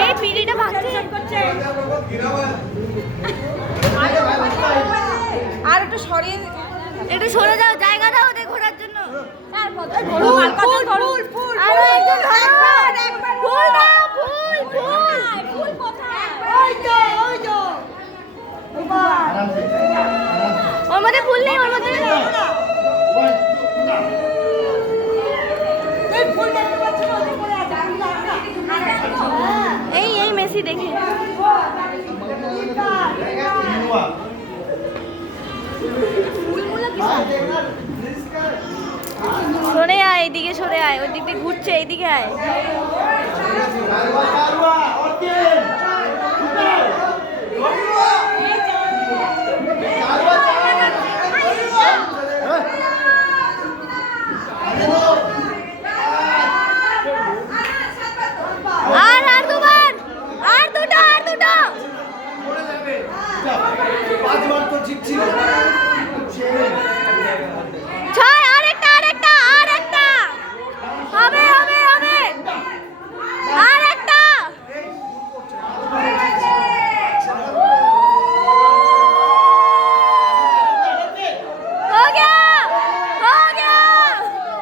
এই পিড়িটা ভাঙছে আর একটু সরিয়ে একটু সরে যাও, জায়গা দাও ওদের ঘোরার জন্য। ওর মধ্যে ফুল নেই, ওর মধ্যে এই মেসি দেখে সরে আয়, এইদিকে সরে আয়, ওই দিক দিয়ে ঘুরছে, এইদিকে আয়।